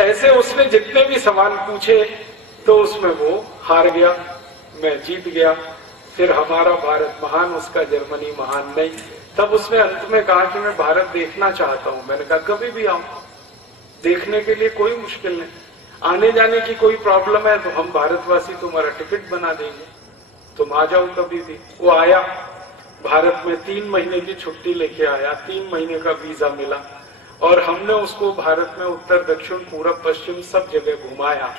ऐसे उसने जितने भी सवाल पूछे तो उसमें वो हार गया, मैं जीत गया। फिर हमारा भारत महान, उसका जर्मनी महान नहीं। तब उसने अंत में कहा कि मैं भारत देखना चाहता हूं। मैंने कहा कभी भी आओ, देखने के लिए कोई मुश्किल नहीं। आने जाने की कोई प्रॉब्लम है तो हम भारतवासी तुम्हारा टिकट बना देंगे, तुम आ जाओ कभी भी। वो आया, भारत में 3 महीने की छुट्टी लेके आया, 3 महीने का वीजा मिला और हमने उसको भारत में उत्तर दक्षिण पूरब पश्चिम सब जगह घुमाया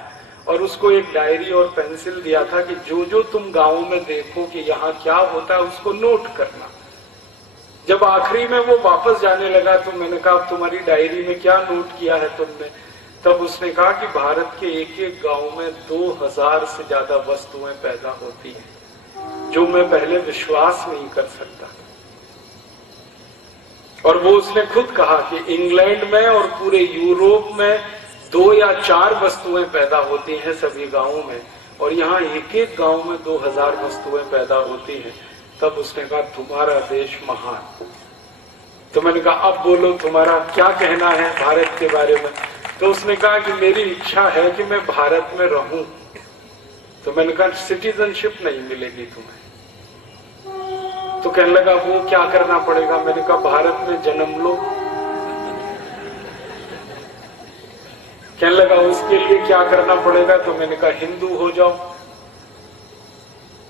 और उसको एक डायरी और पेंसिल दिया था कि जो जो तुम गाँव में देखो कि यहाँ क्या होता है उसको नोट करना। जब आखिरी में वो वापस जाने लगा तो मैंने कहा तुम्हारी डायरी में क्या नोट किया है तुमने? तब उसने कहा कि भारत के एक एक गांव में 2000 से ज्यादा वस्तुएं पैदा होती हैं, जो मैं पहले विश्वास नहीं कर सकता। और वो उसने खुद कहा कि इंग्लैंड में और पूरे यूरोप में 2 या 4 वस्तुएं पैदा होती हैं सभी गांवों में, और यहाँ एक एक गांव में 2000 वस्तुएं पैदा होती हैं। तब उसने कहा तुम्हारा देश महान। तो मैंने कहा अब बोलो तुम्हारा क्या कहना है भारत के बारे में? तो उसने कहा कि मेरी इच्छा है कि मैं भारत में रहूं। तो मैंने कहा सिटीजनशिप नहीं मिलेगी तुम्हें। तो कहने लगा वो क्या करना पड़ेगा? मैंने कहा भारत में जन्म लो। कहने लगा उसके लिए क्या करना पड़ेगा? तो मैंने कहा हिंदू हो जाओ।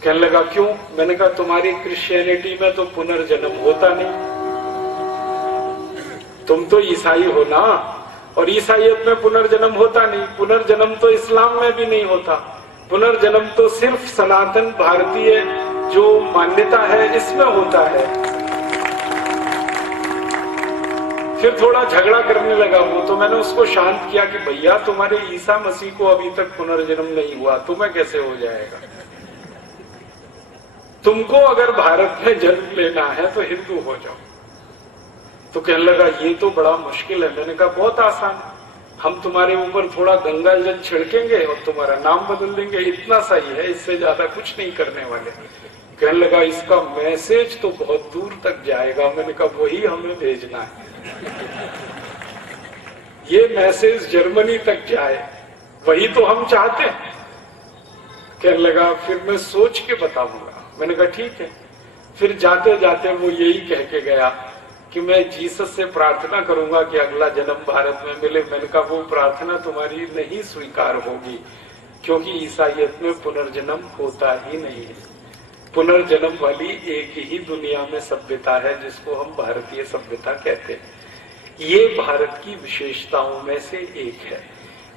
कहने लगा क्यों? मैंने कहा तुम्हारी क्रिश्चियनिटी में तो पुनर्जन्म होता नहीं, तुम तो ईसाई हो ना, और ईसाइयत में पुनर्जन्म होता नहीं। पुनर्जन्म तो इस्लाम में भी नहीं होता। पुनर्जन्म तो सिर्फ सनातन भारतीय जो मान्यता है इसमें होता है। फिर थोड़ा झगड़ा करने लगा वो, तो मैंने उसको शांत किया कि भैया तुम्हारे ईसा मसीह को अभी तक पुनर्जन्म नहीं हुआ, तुम्हें कैसे हो जाएगा? तुमको अगर भारत में जन्म लेना है तो हिंदू हो जाओ। तो कहने लगा ये तो बड़ा मुश्किल है। मैंने कहा बहुत आसान है, हम तुम्हारे ऊपर थोड़ा गंगा जल छिड़केंगे और तुम्हारा नाम बदल देंगे, इतना सही है, इससे ज्यादा कुछ नहीं करने वाले। कहने लगा इसका मैसेज तो बहुत दूर तक जाएगा। मैंने कहा वही हमें भेजना है, ये मैसेज जर्मनी तक जाए, वही तो हम चाहते हैं। कहने लगा फिर मैं सोच के बताऊंगा। मैंने कहा ठीक है। फिर जाते जाते वो यही कह के गया कि मैं जीसस से प्रार्थना करूंगा कि अगला जन्म भारत में मिले। मैंने कहा वो प्रार्थना तुम्हारी नहीं स्वीकार होगी, क्योंकि ईसाइयत में पुनर्जन्म होता ही नहीं है। पुनर्जन्म वाली एक ही दुनिया में सभ्यता है जिसको हम भारतीय सभ्यता कहते हैं। ये भारत की विशेषताओं में से एक है।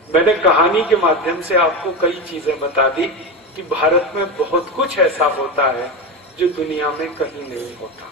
मैंने कहानी के माध्यम से आपको कई चीजें बता दी कि भारत में बहुत कुछ ऐसा होता है जो दुनिया में कहीं नहीं होता।